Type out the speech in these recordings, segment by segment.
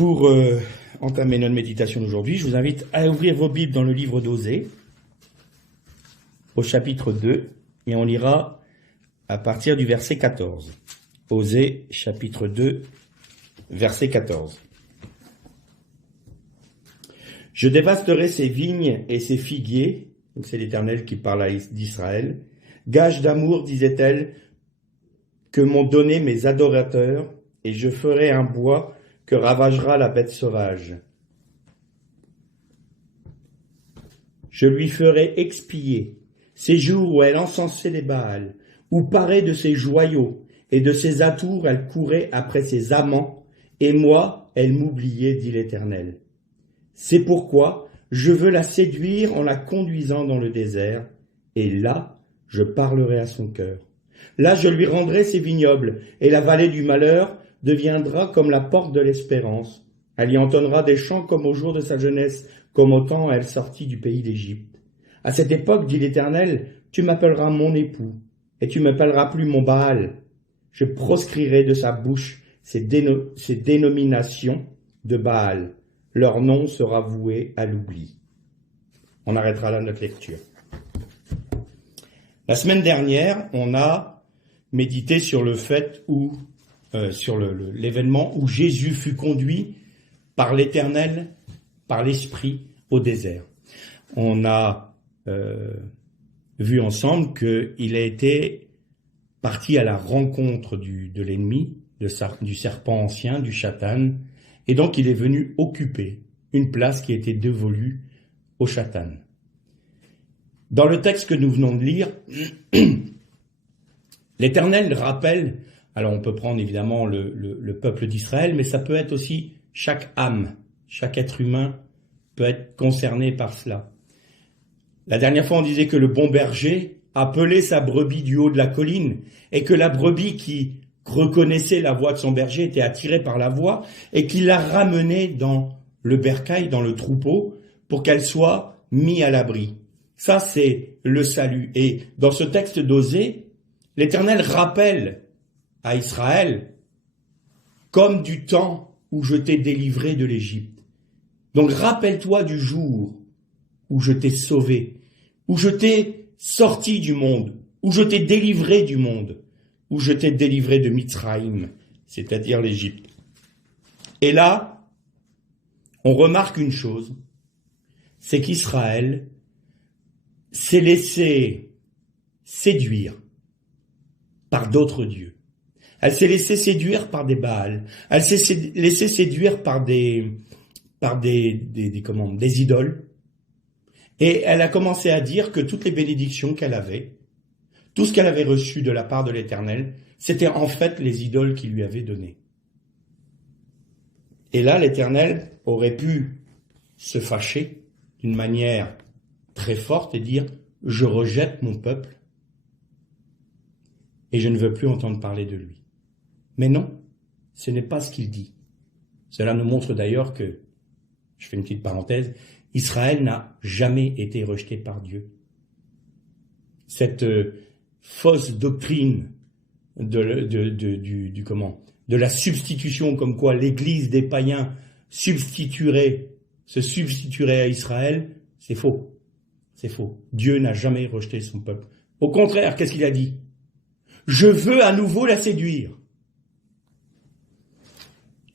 Pour entamer notre méditation d'aujourd'hui, je vous invite à ouvrir vos Bibles dans le livre d'Osée, au chapitre 2, et on lira à partir du verset 14. Osée, chapitre 2, verset 14. Je dévasterai ses vignes et ses figuiers, donc c'est l'Éternel qui parle d'Israël. Gage d'amour, disait-elle, que m'ont donné mes adorateurs, et je ferai un bois que ravagera la bête sauvage. Je lui ferai expier ces jours où elle encensait les Baals, où parée de ses joyaux et de ses atours elle courait après ses amants, et moi elle m'oubliait, dit l'Éternel. C'est pourquoi je veux la séduire en la conduisant dans le désert, et là je parlerai à son cœur. Là je lui rendrai ses vignobles, et la vallée du malheur deviendra comme la porte de l'espérance. Elle y entonnera des chants comme au jour de sa jeunesse, comme au temps où elle sortit du pays d'Égypte. À cette époque, dit l'Éternel, tu m'appelleras mon époux, et tu ne m'appelleras plus mon Baal. Je proscrirai de sa bouche ces dénominations de Baal. Leur nom sera voué à l'oubli. On arrêtera là notre lecture. La semaine dernière, on a médité sur le fait où sur l'événement où Jésus fut conduit par l'Éternel, par l'Esprit, au désert. On a vu ensemble qu'il a été parti à la rencontre de l'ennemi, du serpent ancien, du Satan, et donc il est venu occuper une place qui était dévolue au Satan. Dans le texte que nous venons de lire, l'Éternel rappelle. Alors on peut prendre évidemment le peuple d'Israël, mais ça peut être aussi chaque âme, chaque être humain peut être concerné par cela. La dernière fois on disait que le bon berger appelait sa brebis du haut de la colline, et que la brebis qui reconnaissait la voix de son berger était attirée par la voix, et qu'il la ramenait dans le bercail, dans le troupeau, pour qu'elle soit mise à l'abri. Ça c'est le salut. Et dans ce texte d'Osée, l'Éternel rappelle à Israël, comme du temps où je t'ai délivré de l'Égypte. Donc rappelle-toi du jour où je t'ai sauvé, où je t'ai sorti du monde, où je t'ai délivré du monde, où je t'ai délivré de Mitzraïm, c'est-à-dire l'Égypte. Et là, on remarque une chose, c'est qu'Israël s'est laissé séduire par d'autres dieux. Elle s'est laissée séduire par des Baals. Elle s'est laissée séduire par des idoles. Et elle a commencé à dire que toutes les bénédictions qu'elle avait, tout ce qu'elle avait reçu de la part de l'Éternel, c'était en fait les idoles qui lui avaient donné. Et là, l'Éternel aurait pu se fâcher d'une manière très forte et dire « Je rejette mon peuple et je ne veux plus entendre parler de lui ». Mais non, ce n'est pas ce qu'il dit. Cela nous montre d'ailleurs que, je fais une petite parenthèse, Israël n'a jamais été rejeté par Dieu. Cette fausse doctrine de la substitution, comme quoi l'Église des païens se substituerait à Israël, c'est faux. C'est faux. Dieu n'a jamais rejeté son peuple. Au contraire, qu'est-ce qu'il a dit ? Je veux à nouveau la séduire.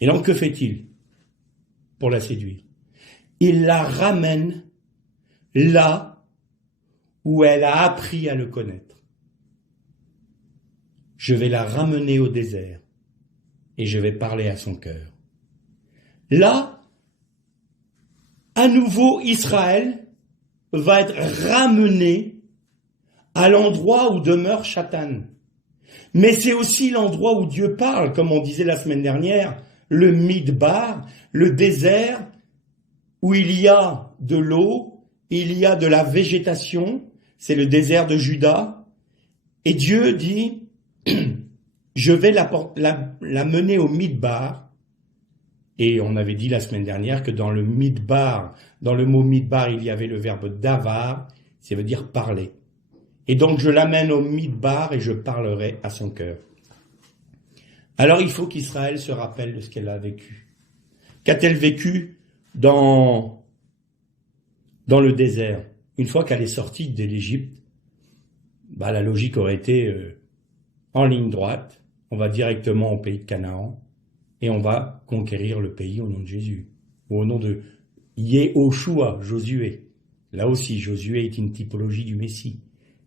Et donc, que fait-il pour la séduire ? Il la ramène là où elle a appris à le connaître. Je vais la ramener au désert et je vais parler à son cœur. Là, à nouveau, Israël va être ramené à l'endroit où demeure Satan. Mais c'est aussi l'endroit où Dieu parle, comme on disait la semaine dernière, le Midbar, le désert, où il y a de l'eau, il y a de la végétation, c'est le désert de Juda, et Dieu dit, je vais la mener au Midbar, et on avait dit la semaine dernière que dans le Midbar, dans le mot Midbar, il y avait le verbe davar, ça veut dire parler. Et donc je l'amène au Midbar et je parlerai à son cœur. Alors il faut qu'Israël se rappelle de ce qu'elle a vécu. Qu'a-t-elle vécu dans le désert? Une fois qu'elle est sortie de l'Égypte, la logique aurait été en ligne droite, on va directement au pays de Canaan et on va conquérir le pays au nom de Jésus, ou au nom de Yehoshua, Josué. Là aussi, Josué est une typologie du Messie,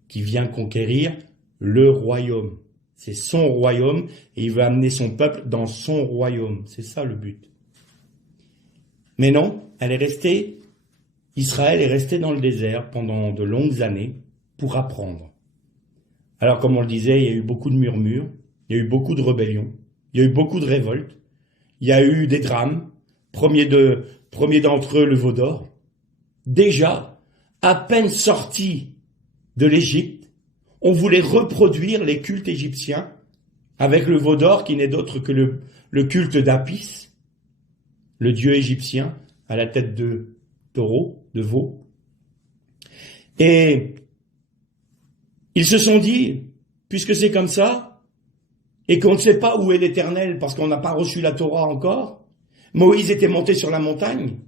qui vient conquérir le royaume. C'est son royaume, et il veut amener son peuple dans son royaume. C'est ça le but. Mais non, Israël est resté dans le désert pendant de longues années pour apprendre. Alors, comme on le disait, il y a eu beaucoup de murmures, il y a eu beaucoup de rébellions, il y a eu beaucoup de révoltes, il y a eu des drames, premier d'entre eux, le veau d'or. Déjà, à peine sorti de l'Égypte, on voulait reproduire les cultes égyptiens avec le veau d'or qui n'est d'autre que le culte d'Apis, le dieu égyptien à la tête de taureau, de veau. Et ils se sont dit, puisque c'est comme ça, et qu'on ne sait pas où est l'Éternel parce qu'on n'a pas reçu la Torah encore, Moïse était monté sur la montagne,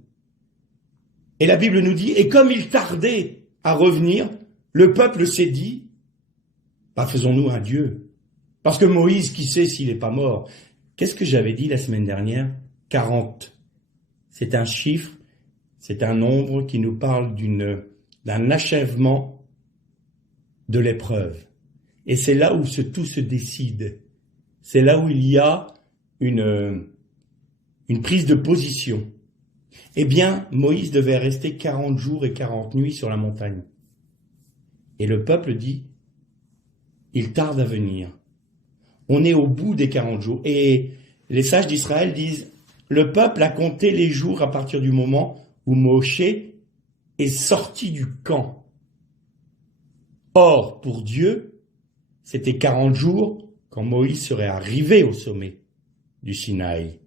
et la Bible nous dit, et comme il tardait à revenir, le peuple s'est dit, faisons-nous un Dieu. Parce que Moïse, qui sait s'il n'est pas mort? Qu'est-ce que j'avais dit la semaine dernière? 40. C'est un chiffre, c'est un nombre qui nous parle d'un achèvement de l'épreuve. Et c'est là où tout se décide. C'est là où il y a une prise de position. Eh bien, Moïse devait rester 40 jours et 40 nuits sur la montagne. Et le peuple dit, il tarde à venir. On est au bout des 40 jours. Et les sages d'Israël disent, le peuple a compté les jours à partir du moment où Moshe est sorti du camp. Or, pour Dieu, c'était 40 jours quand Moïse serait arrivé au sommet du Sinaï.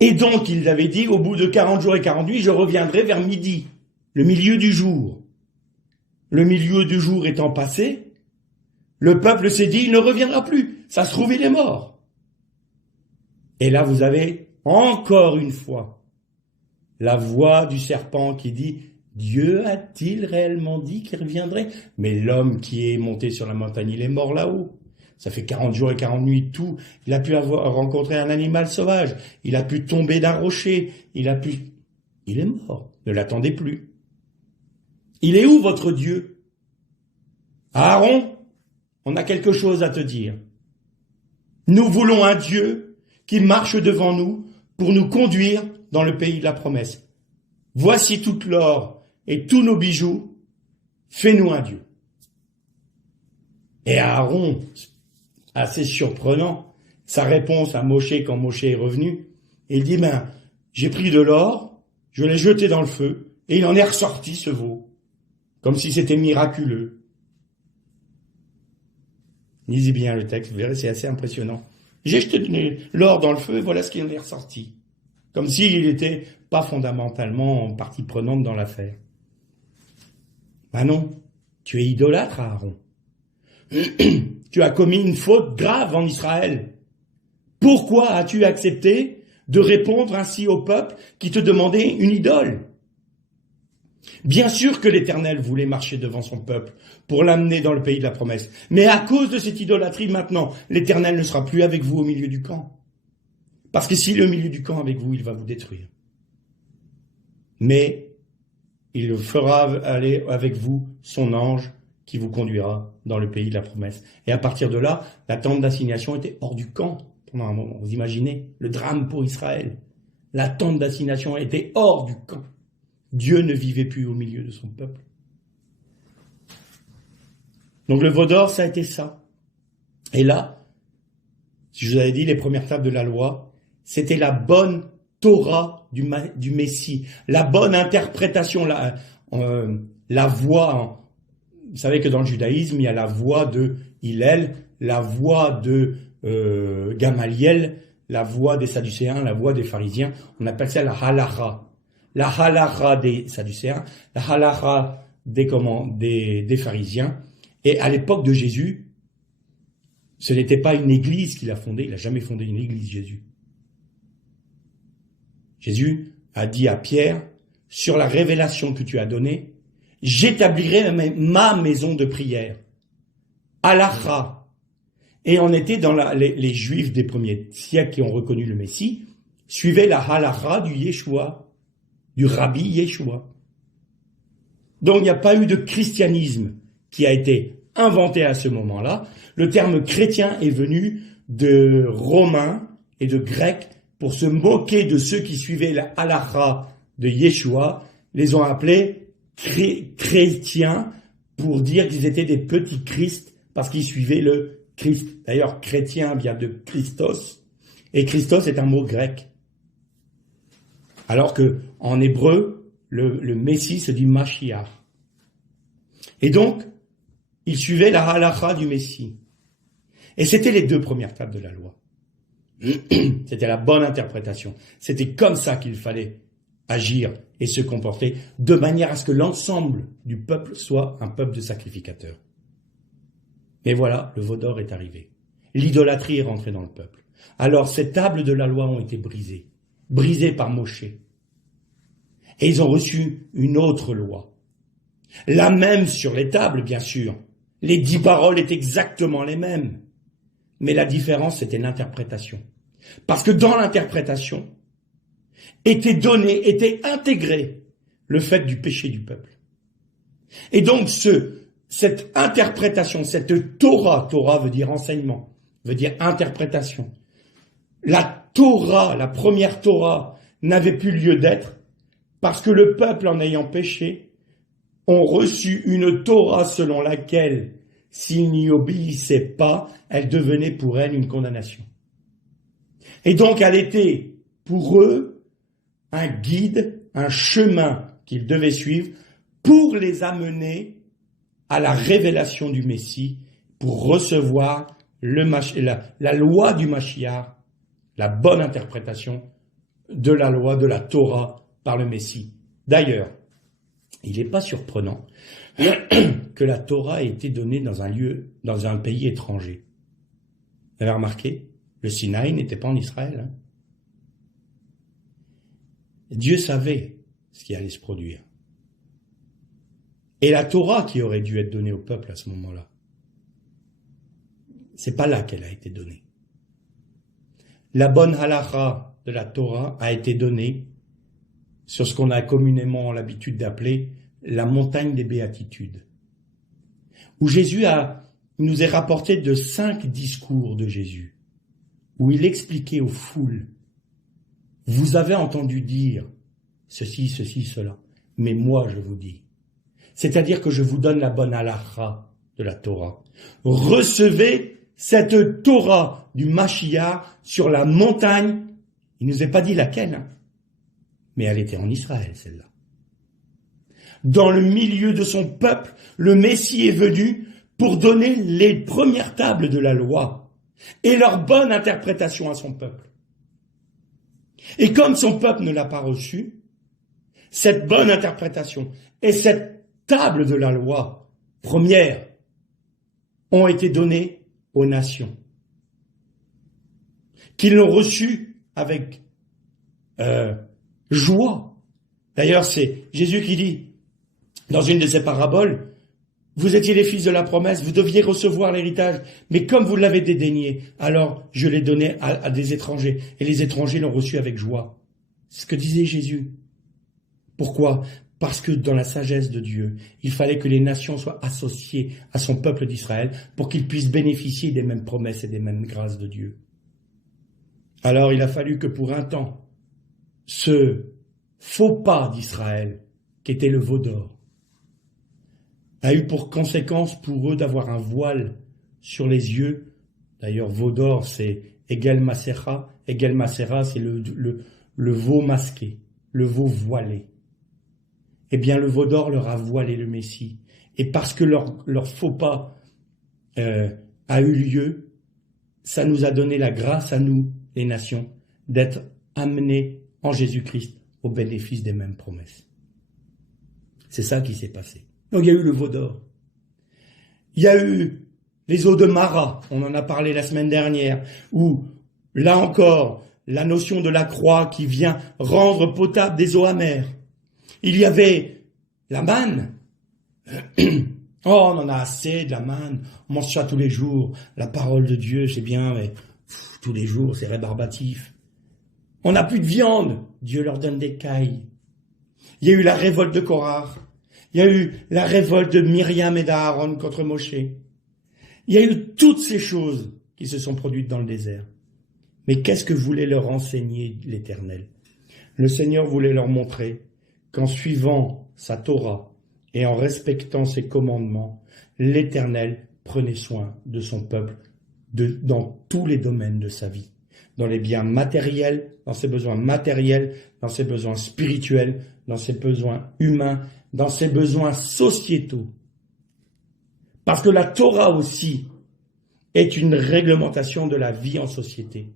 Et donc, il avait dit, au bout de 40 jours et 40 nuits, je reviendrai vers midi, le milieu du jour. Le milieu du jour étant passé, le peuple s'est dit, il ne reviendra plus. Ça se trouve, il est mort. Et là, vous avez encore une fois la voix du serpent qui dit, Dieu a-t-il réellement dit qu'il reviendrait? Mais l'homme qui est monté sur la montagne, il est mort là-haut. Ça fait 40 jours et 40 nuits, tout. Il a pu avoir rencontré un animal sauvage. Il a pu tomber d'un rocher. Il est mort. Ne l'attendez plus. Il est où votre Dieu? Aaron, on a quelque chose à te dire. Nous voulons un Dieu qui marche devant nous pour nous conduire dans le pays de la promesse. Voici toute l'or et tous nos bijoux. Fais-nous un Dieu. Et Aaron, assez surprenant, sa réponse à Moshe quand Moshe est revenu, il dit, j'ai pris de l'or, je l'ai jeté dans le feu, et il en est ressorti ce veau, comme si c'était miraculeux. Lisez bien le texte, vous verrez, c'est assez impressionnant. J'ai jeté l'or dans le feu, et voilà ce qui en est ressorti. Comme s'il n'était pas fondamentalement partie prenante dans l'affaire. Non, tu es idolâtre, Aaron. Tu as commis une faute grave en Israël. Pourquoi as-tu accepté de répondre ainsi au peuple qui te demandait une idole? Bien sûr que l'Éternel voulait marcher devant son peuple pour l'amener dans le pays de la promesse. Mais à cause de cette idolâtrie maintenant, l'Éternel ne sera plus avec vous au milieu du camp. Parce que s'il est au milieu du camp avec vous, il va vous détruire. Mais il le fera aller avec vous, son ange, qui vous conduira dans le pays de la promesse. Et à partir de là, la tente d'assignation était hors du camp pendant un moment. Vous imaginez le drame pour Israël. La tente d'assignation était hors du camp. Dieu ne vivait plus au milieu de son peuple. Donc le veau d'or, ça a été ça. Et là, si je vous avais dit les premières tables de la loi, c'était la bonne Torah du Messie, la bonne interprétation, la voix. Vous savez que dans le judaïsme, il y a la voix de Hillel, la voix de Gamaliel, la voix des Sadducéens, la voix des pharisiens. On appelle ça la halacha. La halacha des Sadducéens, la halacha des pharisiens. Et à l'époque de Jésus, ce n'était pas une église qu'il a fondée, il n'a jamais fondé une église, Jésus. Jésus a dit à Pierre, sur la révélation que tu as donnée, j'établirai ma maison de prière. Halakha. Et on était dans les Juifs des premiers siècles qui ont reconnu le Messie, suivaient la halakha du Yeshua, du Rabbi Yeshua. Donc il n'y a pas eu de christianisme qui a été inventé à ce moment-là. Le terme chrétien est venu de romains et de grecs pour se moquer de ceux qui suivaient la halakha de Yeshua, les ont appelés chrétiens pour dire qu'ils étaient des petits Christ parce qu'ils suivaient le Christ. D'ailleurs, chrétien vient de Christos, et Christos est un mot grec. Alors que en hébreu, le Messie se dit Mashiach. Et donc, ils suivaient la halakha du Messie. Et c'était les 2 premières tables de la loi. C'était la bonne interprétation. C'était comme ça qu'il fallait agir et se comporter, de manière à ce que l'ensemble du peuple soit un peuple de sacrificateurs. Mais voilà, le veau d'or est arrivé. L'idolâtrie est rentrée dans le peuple. Alors ces tables de la loi ont été brisées par Moshe. Et ils ont reçu une autre loi. La même sur les tables, bien sûr. Les 10 paroles étaient exactement les mêmes. Mais la différence, c'était l'interprétation. Parce que dans l'interprétation, était intégré le fait du péché du peuple. Et donc cette interprétation, cette Torah veut dire enseignement, veut dire interprétation. La Torah, la première Torah, n'avait plus lieu d'être parce que le peuple, en ayant péché, ont reçu une Torah selon laquelle, s'ils n'y obéissaient pas, elle devenait pour elle une condamnation. Et donc elle était pour eux un guide, un chemin qu'ils devaient suivre pour les amener à la révélation du Messie, pour recevoir la loi du Mashiach, la bonne interprétation de la loi de la Torah par le Messie. D'ailleurs, il n'est pas surprenant que la Torah ait été donnée dans un pays étranger. Vous avez remarqué, le Sinaï n'était pas en Israël. Dieu savait ce qui allait se produire. Et la Torah qui aurait dû être donnée au peuple à ce moment-là, c'est pas là qu'elle a été donnée. La bonne halakha de la Torah a été donnée sur ce qu'on a communément l'habitude d'appeler la montagne des béatitudes, où Jésus nous est rapporté de 5 discours de Jésus, où il expliquait aux foules, vous avez entendu dire ceci, cela, mais moi je vous dis. C'est-à-dire que je vous donne la bonne halakha de la Torah. Recevez cette Torah du Mashiach sur la montagne. Il ne nous a pas dit laquelle, mais elle était en Israël, celle-là. Dans le milieu de son peuple, le Messie est venu pour donner les premières tables de la loi et leur bonne interprétation à son peuple. Et comme son peuple ne l'a pas reçu, cette bonne interprétation et cette table de la loi première ont été données aux nations, qui l'ont reçue avec joie. D'ailleurs, c'est Jésus qui dit, dans une de ses paraboles, vous étiez les fils de la promesse, vous deviez recevoir l'héritage, mais comme vous l'avez dédaigné, alors je l'ai donné à des étrangers, et les étrangers l'ont reçu avec joie. C'est ce que disait Jésus. Pourquoi ? Parce que dans la sagesse de Dieu, il fallait que les nations soient associées à son peuple d'Israël pour qu'ils puissent bénéficier des mêmes promesses et des mêmes grâces de Dieu. Alors il a fallu que pour un temps, ce faux pas d'Israël, qui était le veau d'or, a eu pour conséquence pour eux d'avoir un voile sur les yeux. D'ailleurs, veau d'or, c'est Egel Masera. Egel Masera, c'est le veau masqué, le veau voilé. Eh bien, le veau d'or leur a voilé le Messie. Et parce que leur faux pas a eu lieu, ça nous a donné la grâce à nous, les nations, d'être amenés en Jésus-Christ au bénéfice des mêmes promesses. C'est ça qui s'est passé. Donc il y a eu le veau d'or. Il y a eu les eaux de Mara, on en a parlé la semaine dernière, où, là encore, la notion de la croix qui vient rendre potable des eaux amères. Il y avait la manne. Oh, on en a assez de la manne, on mange ça tous les jours. La parole de Dieu, c'est bien, mais tous les jours, c'est rébarbatif. On n'a plus de viande, Dieu leur donne des cailles. Il y a eu la révolte de Korah, il y a eu la révolte de Myriam et d'Aaron contre Moshe. Il y a eu toutes ces choses qui se sont produites dans le désert. Mais qu'est-ce que voulait leur enseigner l'Éternel? Le Seigneur voulait leur montrer qu'en suivant sa Torah et en respectant ses commandements, l'Éternel prenait soin de son peuple dans tous les domaines de sa vie. Dans les biens matériels, dans ses besoins matériels, dans ses besoins spirituels, dans ses besoins humains, dans ses besoins sociétaux. Parce que la Torah aussi est une réglementation de la vie en société.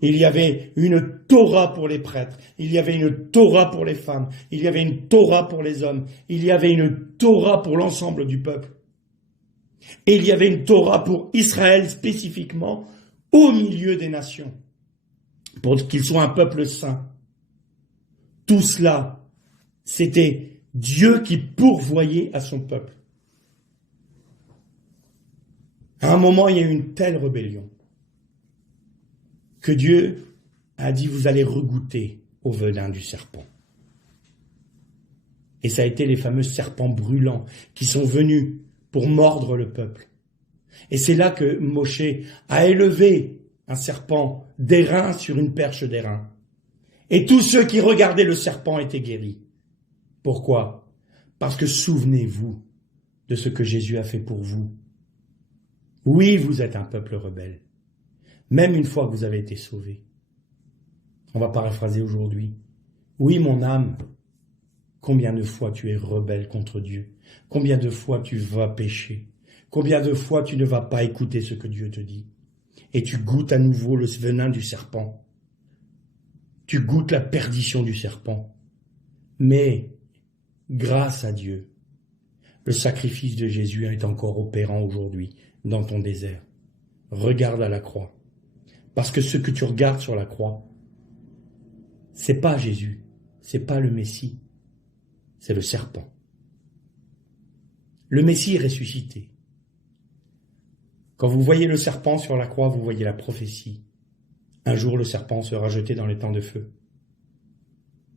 Il y avait une Torah pour les prêtres, il y avait une Torah pour les femmes, il y avait une Torah pour les hommes, il y avait une Torah pour l'ensemble du peuple. Et il y avait une Torah pour Israël spécifiquement, au milieu des nations, pour qu'il soit un peuple saint. Tout cela, c'était Dieu qui pourvoyait à son peuple. À un moment, il y a eu une telle rébellion que Dieu a dit, vous allez regoûter au venin du serpent. Et ça a été les fameux serpents brûlants qui sont venus pour mordre le peuple. Et c'est là que Moshe a élevé un serpent d'airain sur une perche d'airain. Et tous ceux qui regardaient le serpent étaient guéris. Pourquoi? Parce que souvenez-vous de ce que Jésus a fait pour vous. Oui, vous êtes un peuple rebelle. Même une fois que vous avez été sauvé. On va paraphraser aujourd'hui. Oui, mon âme, combien de fois tu es rebelle contre Dieu? Combien de fois tu vas pécher? Combien de fois tu ne vas pas écouter ce que Dieu te dit? Et tu goûtes à nouveau le venin du serpent. Tu goûtes la perdition du serpent. Mais, grâce à Dieu, le sacrifice de Jésus est encore opérant aujourd'hui dans ton désert. Regarde à la croix. Parce que ce que tu regardes sur la croix, c'est pas Jésus, c'est pas le Messie, c'est le serpent. Le Messie est ressuscité. Quand vous voyez le serpent sur la croix, vous voyez la prophétie. Un jour, le serpent sera jeté dans les temps de feu.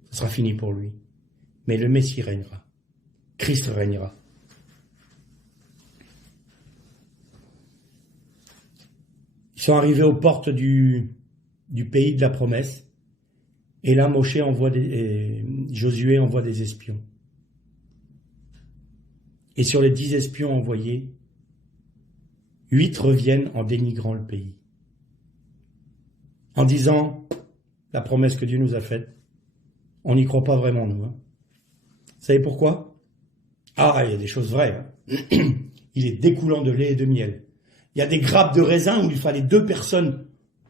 Ce sera fini pour lui. Mais le Messie régnera. Christ régnera. Ils sont arrivés aux portes du pays de la promesse. Et là, Josué envoie des espions. Et sur les 10 espions envoyés, 8 reviennent en dénigrant le pays. En disant, la promesse que Dieu nous a faite, on n'y croit pas vraiment, nous. Vous savez pourquoi? Ah, il y a des choses vraies. Il est découlant de lait et de miel. Il y a des grappes de raisin où il fallait 2 personnes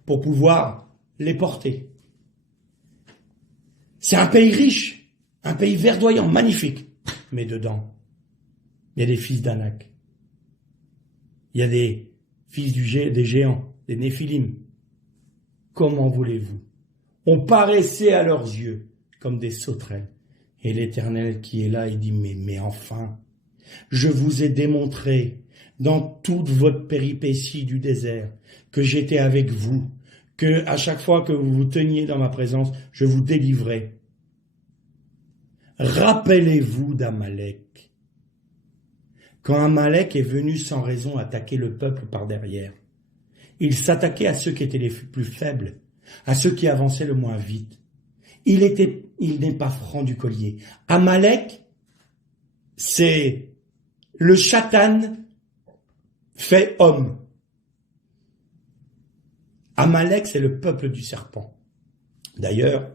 pour pouvoir les porter. C'est un pays riche, un pays verdoyant, magnifique. Mais dedans, il y a des fils d'Anak. Il y a des fils des géants, des Néphilim. Comment voulez-vous? On paraissait à leurs yeux comme des sauterelles. Et l'Éternel qui est là, il dit, mais enfin, je vous ai démontré dans toute votre péripétie du désert que j'étais avec vous, que à chaque fois que vous vous teniez dans ma présence, je vous délivrais. Rappelez-vous d'Amalek. Quand Amalek est venu sans raison attaquer le peuple par derrière, il s'attaquait à ceux qui étaient les plus faibles, à ceux qui avançaient le moins vite. Il n'est pas franc du collier. Amalek, c'est le Satan fait homme. Amalek, c'est le peuple du serpent. D'ailleurs,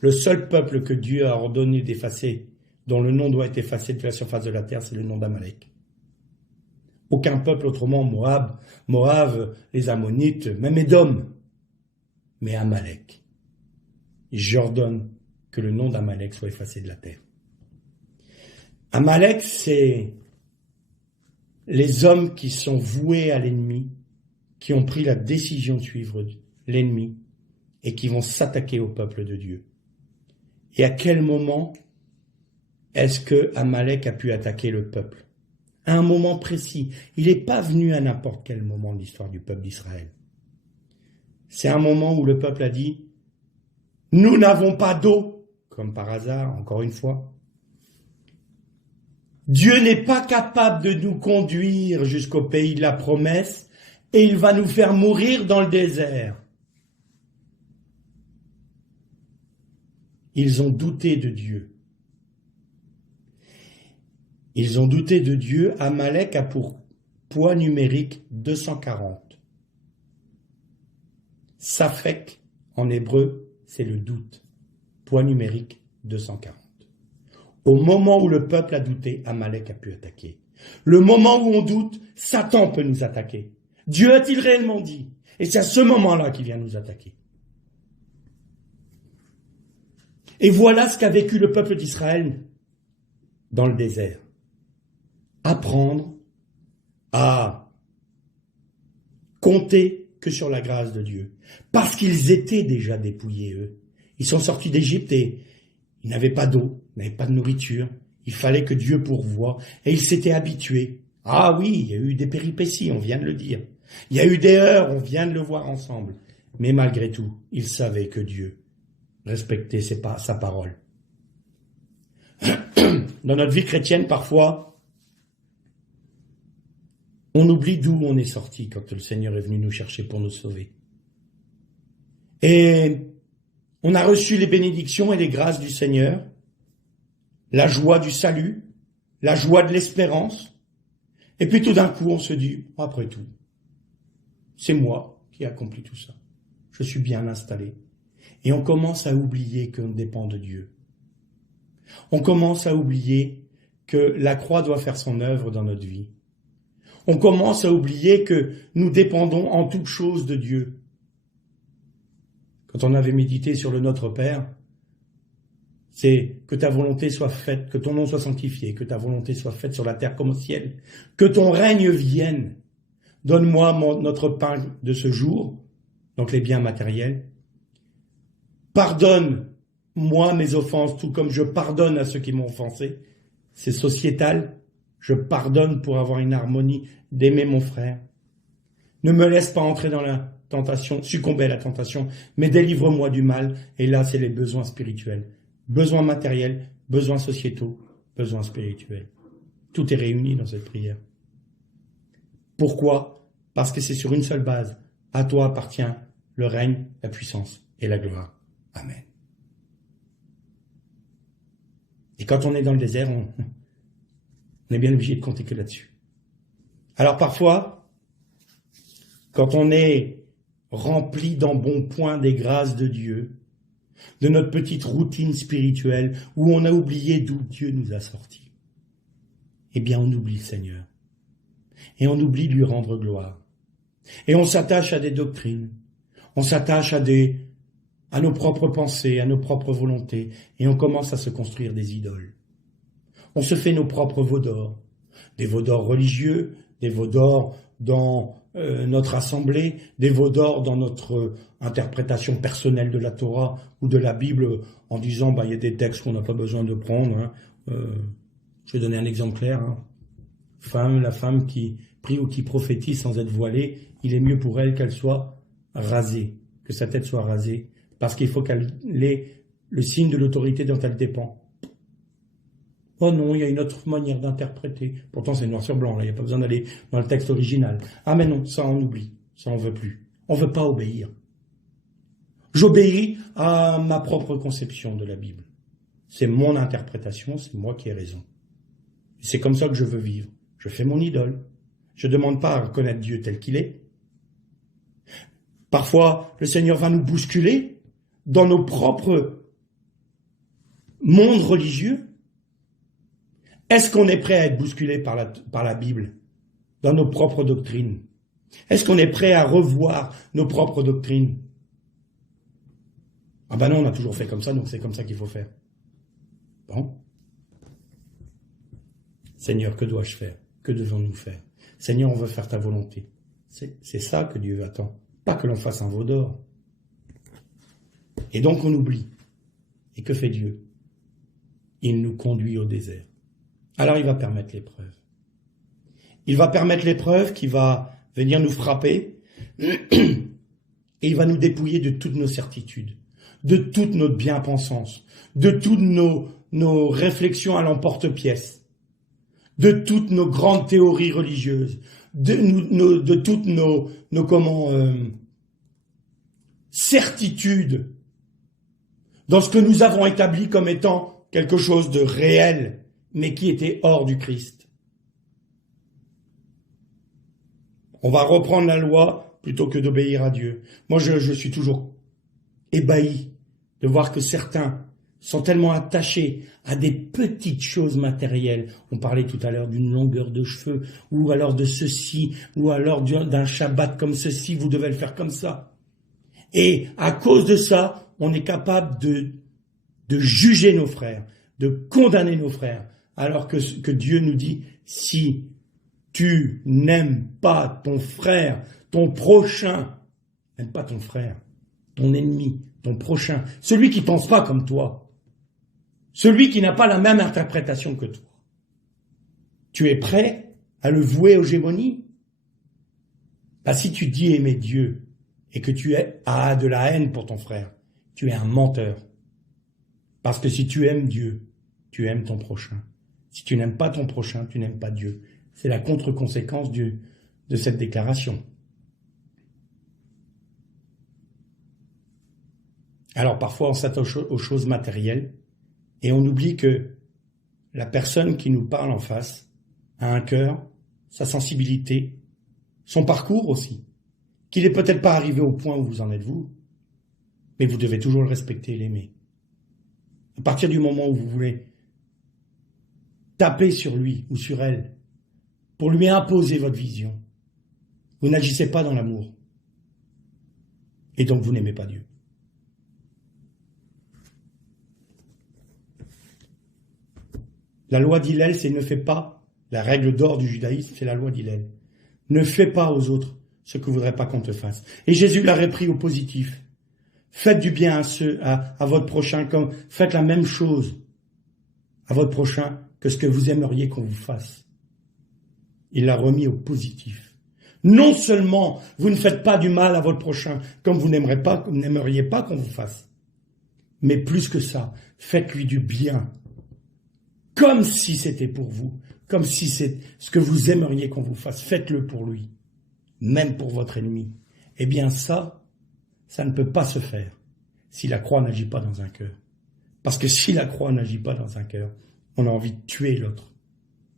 le seul peuple que Dieu a ordonné d'effacer, dont le nom doit être effacé de la surface de la terre, c'est le nom d'Amalek. Aucun peuple autrement, Moab, les Ammonites, même Édom, mais Amalek. J'ordonne que le nom d'Amalek soit effacé de la terre. Amalek, c'est les hommes qui sont voués à l'ennemi, qui ont pris la décision de suivre l'ennemi et qui vont s'attaquer au peuple de Dieu. Et à quel moment est-ce que Amalek a pu attaquer le peuple? À un moment précis. Il n'est pas venu à n'importe quel moment de l'histoire du peuple d'Israël. C'est un moment où le peuple a dit « Nous n'avons pas d'eau », comme par hasard, encore une fois. Dieu n'est pas capable de nous conduire jusqu'au pays de la promesse et il va nous faire mourir dans le désert. Ils ont douté de Dieu. Ils ont douté de Dieu. Amalek a pour poids numérique 240. Safek, en hébreu, c'est le doute. Poids numérique 240. Au moment où le peuple a douté, Amalek a pu attaquer. Le moment où on doute, Satan peut nous attaquer. Dieu a-t-il réellement dit? Et c'est à ce moment-là qu'il vient nous attaquer. Et voilà ce qu'a vécu le peuple d'Israël dans le désert. Apprendre à compter que sur la grâce de Dieu. Parce qu'ils étaient déjà dépouillés, eux. Ils sont sortis d'Égypte et ils n'avaient pas d'eau, ils n'avaient pas de nourriture. Il fallait que Dieu pourvoie. Et ils s'étaient habitués. Ah oui, il y a eu des péripéties, on vient de le dire. Il y a eu des heures, on vient de le voir ensemble. Mais malgré tout, ils savaient que Dieu respectait sa parole. Dans notre vie chrétienne, parfois, on oublie d'où on est sorti quand le Seigneur est venu nous chercher pour nous sauver. Et on a reçu les bénédictions et les grâces du Seigneur, la joie du salut, la joie de l'espérance. Et puis tout d'un coup, on se dit, après tout, c'est moi qui ai accompli tout ça. Je suis bien installé. Et on commence à oublier qu'on dépend de Dieu. On commence à oublier que la croix doit faire son œuvre dans notre vie. On commence à oublier que nous dépendons en toute chose de Dieu. Quand on avait médité sur le Notre Père, c'est que ta volonté soit faite, que ton nom soit sanctifié, que ta volonté soit faite sur la terre comme au ciel, que ton règne vienne. Donne-moi notre pain de ce jour, donc les biens matériels. Pardonne-moi mes offenses, tout comme je pardonne à ceux qui m'ont offensé. C'est sociétal. Je pardonne pour avoir une harmonie, d'aimer mon frère. Ne me laisse pas entrer dans la tentation, succomber à la tentation, mais délivre-moi du mal. Et là, c'est les besoins spirituels. Besoins matériels, besoins sociétaux, besoins spirituels. Tout est réuni dans cette prière. Pourquoi? Parce que c'est sur une seule base. À toi appartient le règne, la puissance et la gloire. Amen. Et quand on est dans le désert, on est bien obligé de compter que là-dessus. Alors parfois, quand on est rempli d'embonpoint des grâces de Dieu, de notre petite routine spirituelle, où on a oublié d'où Dieu nous a sortis, eh bien on oublie le Seigneur. Et on oublie de lui rendre gloire. Et on s'attache à des doctrines. On s'attache à nos propres pensées, à nos propres volontés, et on commence à se construire des idoles. On se fait nos propres veaux d'or, des veaux d'or religieux, des veaux d'or dans notre assemblée, des veaux d'or dans notre interprétation personnelle de la Torah ou de la Bible, en disant il y a des textes qu'on n'a pas besoin de prendre. Je vais donner un exemple clair. La femme qui prie ou qui prophétise sans être voilée, il est mieux pour elle qu'elle soit rasée, que sa tête soit rasée, parce qu'il faut qu'elle ait le signe de l'autorité dont elle dépend. Oh non, il y a une autre manière d'interpréter. Pourtant, c'est noir sur blanc, là, il n'y a pas besoin d'aller dans le texte original. Ah mais non, ça on oublie, ça on veut plus. On veut pas obéir. J'obéis à ma propre conception de la Bible. C'est mon interprétation, c'est moi qui ai raison. C'est comme ça que je veux vivre. Je fais mon idole. Je ne demande pas à reconnaître Dieu tel qu'il est. Parfois, le Seigneur va nous bousculer dans nos propres mondes religieux. Est-ce qu'on est prêt à être bousculé par la Bible, dans nos propres doctrines? Est-ce qu'on est prêt à revoir nos propres doctrines? Ah ben non, on a toujours fait comme ça, donc c'est comme ça qu'il faut faire. Bon. Seigneur, que dois-je faire? Que devons-nous faire? Seigneur, on veut faire ta volonté. C'est ça que Dieu attend. Pas que l'on fasse un veau d'or. Et donc on oublie. Et que fait Dieu? Il nous conduit au désert. Alors il va permettre l'épreuve. Il va permettre l'épreuve qui va venir nous frapper et il va nous dépouiller de toutes nos certitudes, de toute notre bien-pensance, de toutes nos réflexions à l'emporte-pièce, de toutes nos grandes théories religieuses, de toutes nos certitudes dans ce que nous avons établi comme étant quelque chose de réel, mais qui était hors du Christ. On va reprendre la loi plutôt que d'obéir à Dieu. Moi, je suis toujours ébahi de voir que certains sont tellement attachés à des petites choses matérielles. On parlait tout à l'heure d'une longueur de cheveux, ou alors de ceci, ou alors d'un Shabbat comme ceci, vous devez le faire comme ça. Et à cause de ça, on est capable de juger nos frères, de condamner nos frères, alors que Dieu nous dit, si tu n'aimes pas ton frère, ton prochain, n'aime pas ton frère, ton ennemi, ton prochain, celui qui ne pense pas comme toi, celui qui n'a pas la même interprétation que toi, tu es prêt à le vouer aux gémonies? Si tu dis aimer Dieu et que tu as de la haine pour ton frère, tu es un menteur. Parce que si tu aimes Dieu, tu aimes ton prochain. Si tu n'aimes pas ton prochain, tu n'aimes pas Dieu. C'est la contre-conséquence de cette déclaration. Alors parfois on s'attache aux choses matérielles et on oublie que la personne qui nous parle en face a un cœur, sa sensibilité, son parcours aussi, qu'il n'est peut-être pas arrivé au point où vous en êtes vous, mais vous devez toujours le respecter et l'aimer. À partir du moment où vous voulez taper sur lui ou sur elle pour lui imposer votre vision, vous n'agissez pas dans l'amour. Et donc vous n'aimez pas Dieu. La loi d'Hillel, c'est ne fais pas, la règle d'or du judaïsme, c'est la loi d'Hillel. Ne fais pas aux autres ce que vous ne voudrez pas qu'on te fasse. Et Jésus l'a repris au positif. Faites du bien à votre prochain, comme faites la même chose à votre prochain que ce que vous aimeriez qu'on vous fasse. Il l'a remis au positif. Non seulement vous ne faites pas du mal à votre prochain comme vous n'aimeriez pas qu'on vous fasse, mais plus que ça, faites-lui du bien, comme si c'était pour vous, comme si c'est ce que vous aimeriez qu'on vous fasse. Faites-le pour lui, même pour votre ennemi. Eh bien ça ne peut pas se faire si la croix n'agit pas dans un cœur. Parce que si la croix n'agit pas dans un cœur, on a envie de tuer l'autre.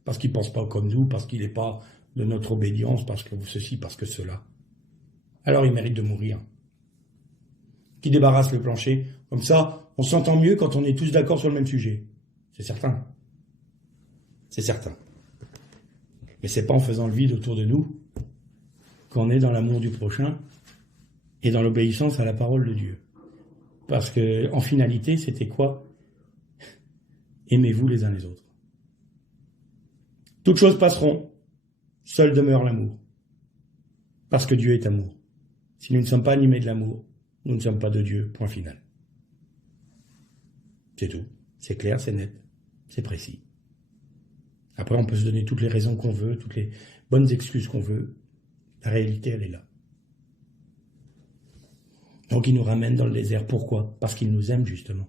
Parce qu'il ne pense pas comme nous, parce qu'il n'est pas de notre obédience, parce que ceci, parce que cela. Alors il mérite de mourir. Qui débarrasse le plancher. Comme ça, on s'entend mieux quand on est tous d'accord sur le même sujet. C'est certain. C'est certain. Mais c'est pas en faisant le vide autour de nous qu'on est dans l'amour du prochain et dans l'obéissance à la parole de Dieu. Parce que, en finalité, c'était quoi? Aimez-vous les uns les autres. Toutes choses passeront, seul demeure l'amour. Parce que Dieu est amour. Si nous ne sommes pas animés de l'amour, nous ne sommes pas de Dieu, point final. C'est tout. C'est clair, c'est net, c'est précis. Après, on peut se donner toutes les raisons qu'on veut, toutes les bonnes excuses qu'on veut. La réalité, elle est là. Donc, il nous ramène dans le désert. Pourquoi? Parce qu'il nous aime, justement.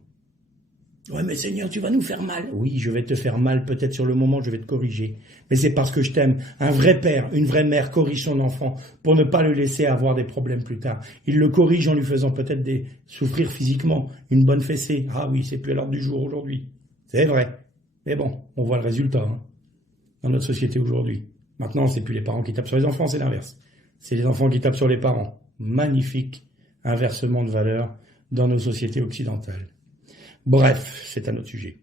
Ouais, mais Seigneur, tu vas nous faire mal. Oui, je vais te faire mal, peut-être sur le moment, je vais te corriger. Mais c'est parce que je t'aime. Un vrai père, une vraie mère corrige son enfant pour ne pas le laisser avoir des problèmes plus tard. Il le corrige en lui faisant peut-être souffrir physiquement, une bonne fessée. Ah oui, c'est plus à l'ordre du jour aujourd'hui. C'est vrai. Mais bon, on voit le résultat dans notre société aujourd'hui. Maintenant, c'est plus les parents qui tapent sur les enfants, c'est l'inverse. C'est les enfants qui tapent sur les parents. Magnifique inversement de valeur dans nos sociétés occidentales. Bref, c'est un autre sujet.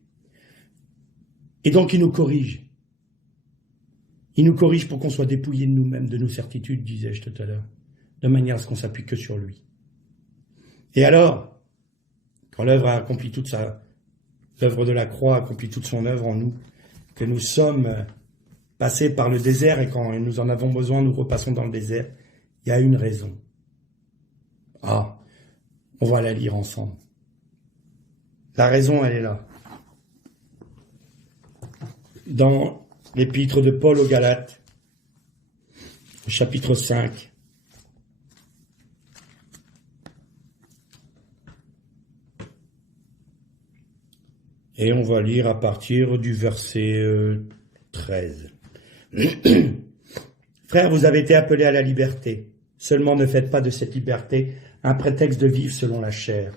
Et donc, il nous corrige. Il nous corrige pour qu'on soit dépouillé de nous-mêmes, de nos certitudes, disais-je tout à l'heure, de manière à ce qu'on s'appuie que sur lui. Et alors, quand l'œuvre a accompli toute l'œuvre de la croix a accompli toute son œuvre en nous, que nous sommes passés par le désert et quand nous en avons besoin, nous repassons dans le désert, il y a une raison. Ah, on va la lire ensemble. La raison, elle est là. Dans l'épître de Paul aux Galates, chapitre 5, et on va lire à partir du verset 13. Frères, vous avez été appelés à la liberté. Seulement ne faites pas de cette liberté un prétexte de vivre selon la chair.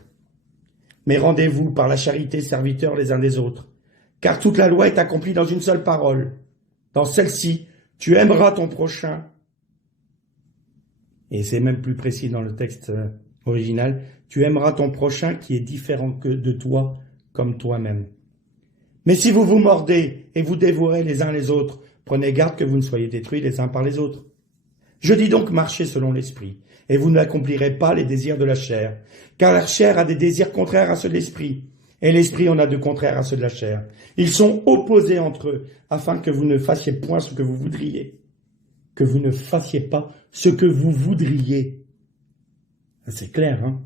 Mais rendez-vous par la charité serviteurs les uns des autres. Car toute la loi est accomplie dans une seule parole. Dans celle-ci, tu aimeras ton prochain. Et c'est même plus précis dans le texte original. Tu aimeras ton prochain qui est différent que de toi, comme toi-même. Mais si vous vous mordez et vous dévorez les uns les autres, prenez garde que vous ne soyez détruits les uns par les autres. Je dis donc marchez selon l'esprit, et vous n'accomplirez pas les désirs de la chair, car la chair a des désirs contraires à ceux de l'esprit, et l'esprit en a de contraires à ceux de la chair. Ils sont opposés entre eux, afin que vous ne fassiez point ce que vous voudriez. Que vous ne fassiez pas ce que vous voudriez. C'est clair, hein?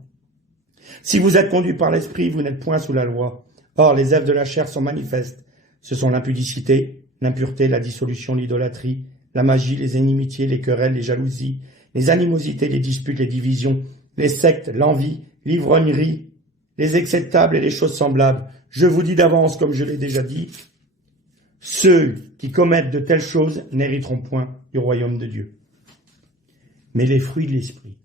Si vous êtes conduits par l'esprit, vous n'êtes point sous la loi. Or, les œuvres de la chair sont manifestes. Ce sont l'impudicité, l'impureté, la dissolution, l'idolâtrie, la magie, les inimitiés, les querelles, les jalousies, les animosités, les disputes, les divisions, les sectes, l'envie, l'ivrognerie, les excès de table et les choses semblables. Je vous dis d'avance, comme je l'ai déjà dit, ceux qui commettent de telles choses n'hériteront point du royaume de Dieu. Mais les fruits de l'esprit,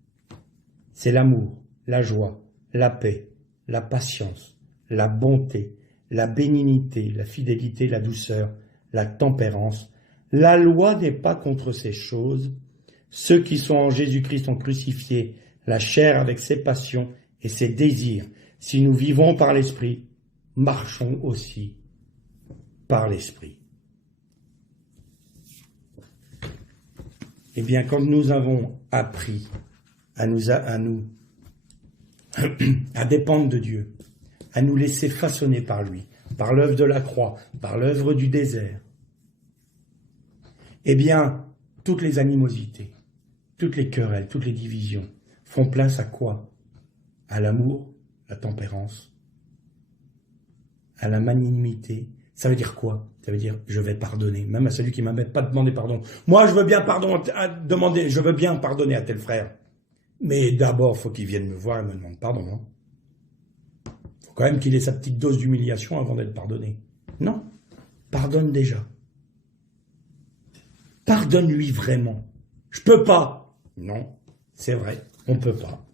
c'est l'amour, la joie, la paix, la patience, la bonté, la bénignité, la fidélité, la douceur, la tempérance. La loi n'est pas contre ces choses. Ceux qui sont en Jésus-Christ ont crucifié la chair avec ses passions et ses désirs. Si nous vivons par l'Esprit, marchons aussi par l'Esprit. Eh bien, quand nous avons appris à dépendre de Dieu, à nous laisser façonner par lui, par l'œuvre de la croix, par l'œuvre du désert, eh bien, toutes les animosités, toutes les querelles, toutes les divisions font place à quoi? À l'amour, la tempérance, à la magnanimité. Ça veut dire quoi? Ça veut dire je vais pardonner, même à celui qui m'a même pas demandé pardon. Moi, je veux bien je veux bien pardonner à tel frère. Mais d'abord, faut qu'il vienne me voir et me demande pardon. Hein. Faut quand même qu'il ait sa petite dose d'humiliation avant d'être pardonné. Non, pardonne déjà. Pardonne-lui vraiment. Je peux pas. Non, c'est vrai, on peut pas.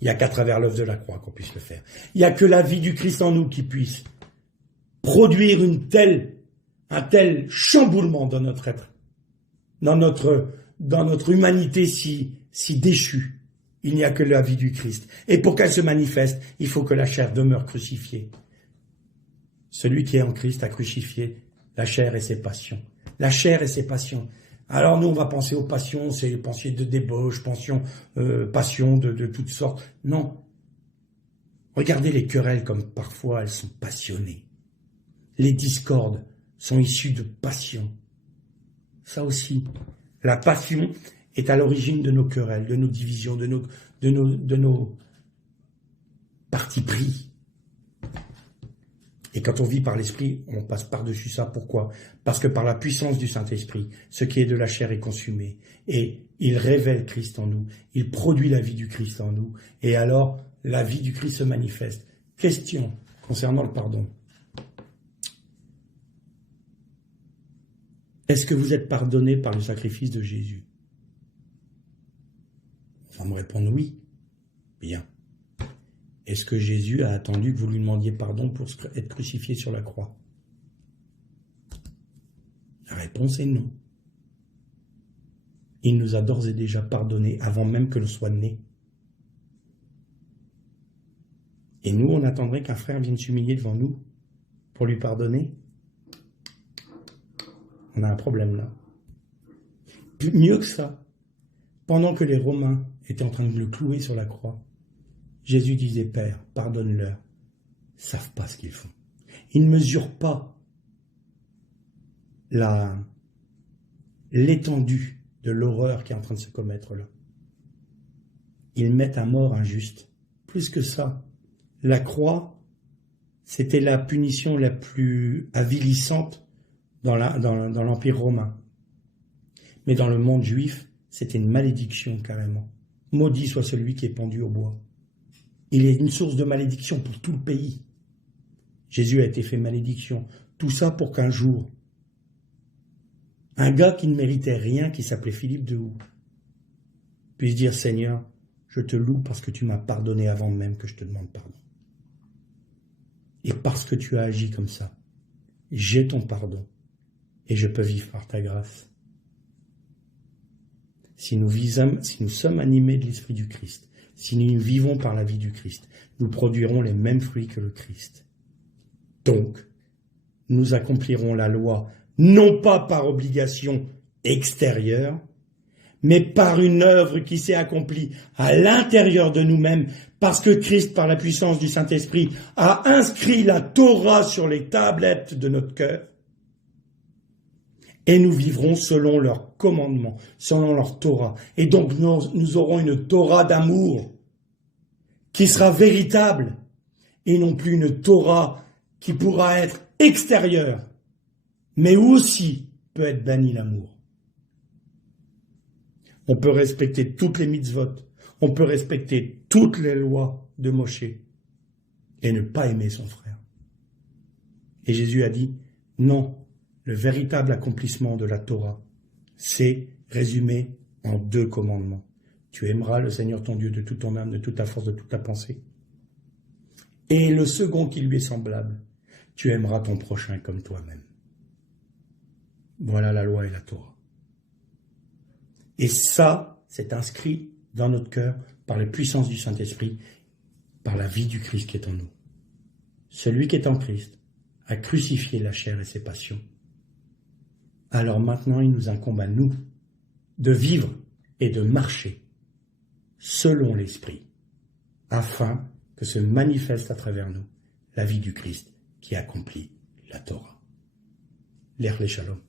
Il n'y a qu'à travers l'œuvre de la croix qu'on puisse le faire. Il n'y a que la vie du Christ en nous qui puisse produire un tel chamboulement dans notre être, dans notre humanité si déchue. Il n'y a que la vie du Christ. Et pour qu'elle se manifeste, il faut que la chair demeure crucifiée. Celui qui est en Christ a crucifié la chair et ses passions. La chair et ses passions. Alors nous, on va penser aux passions, c'est penser de débauche, passion de toutes sortes. Non. Regardez les querelles comme parfois elles sont passionnées. Les discordes sont issues de passion. Ça aussi. La passion est à l'origine de nos querelles, de nos divisions, de nos partis pris. Et quand on vit par l'Esprit, on passe par-dessus ça. Pourquoi? Parce que par la puissance du Saint-Esprit, ce qui est de la chair est consumé. Et il révèle Christ en nous. Il produit la vie du Christ en nous. Et alors, la vie du Christ se manifeste. Question concernant le pardon. Est-ce que vous êtes pardonné par le sacrifice de Jésus? On va me répondre oui. Bien. Est-ce que Jésus a attendu que vous lui demandiez pardon pour être crucifié sur la croix? La réponse est non. Il nous a d'ores et déjà pardonné avant même que l'on soit né. Et nous, on attendrait qu'un frère vienne s'humilier devant nous pour lui pardonner? On a un problème là. Mieux que ça, pendant que les Romains étaient en train de le clouer sur la croix, Jésus disait, Père, pardonne-leur, ils ne savent pas ce qu'ils font. Ils ne mesurent pas l'étendue de l'horreur qui est en train de se commettre là. Ils mettent à mort un juste. Plus que ça, la croix C'était la punition la plus avilissante dans l'Empire romain. Mais dans le monde juif, c'était une malédiction carrément. Maudit soit celui qui est pendu au bois. Il est une source de malédiction pour tout le pays. Jésus a été fait malédiction. Tout ça pour qu'un jour, un gars qui ne méritait rien, qui s'appelait Philippe de Houx, puisse dire « Seigneur, je te loue parce que tu m'as pardonné avant même que je te demande pardon. Et parce que tu as agi comme ça, j'ai ton pardon et je peux vivre par ta grâce. » Si nous sommes animés de l'Esprit du Christ, si nous vivons par la vie du Christ, nous produirons les mêmes fruits que le Christ. Donc, nous accomplirons la loi, non pas par obligation extérieure, mais par une œuvre qui s'est accomplie à l'intérieur de nous-mêmes, parce que Christ, par la puissance du Saint-Esprit, a inscrit la Torah sur les tablettes de notre cœur. Et nous vivrons selon leurs commandements, selon leur Torah. Et donc nous aurons une Torah d'amour qui sera véritable et non plus une Torah qui pourra être extérieure, mais aussi peut être banni l'amour. On peut respecter toutes les mitzvot, on peut respecter toutes les lois de Moshe et ne pas aimer son frère. Et Jésus a dit, non, le véritable accomplissement de la Torah, c'est résumé en 2 commandements. Tu aimeras le Seigneur ton Dieu de toute ton âme, de toute ta force, de toute ta pensée. Et le second qui lui est semblable, tu aimeras ton prochain comme toi-même. Voilà la loi et la Torah. Et ça, c'est inscrit dans notre cœur par la puissance du Saint-Esprit, par la vie du Christ qui est en nous. Celui qui est en Christ a crucifié la chair et ses passions. Alors maintenant, il nous incombe à nous de vivre et de marcher selon l'Esprit, afin que se manifeste à travers nous la vie du Christ qui accomplit la Torah. L'Er les Shalom.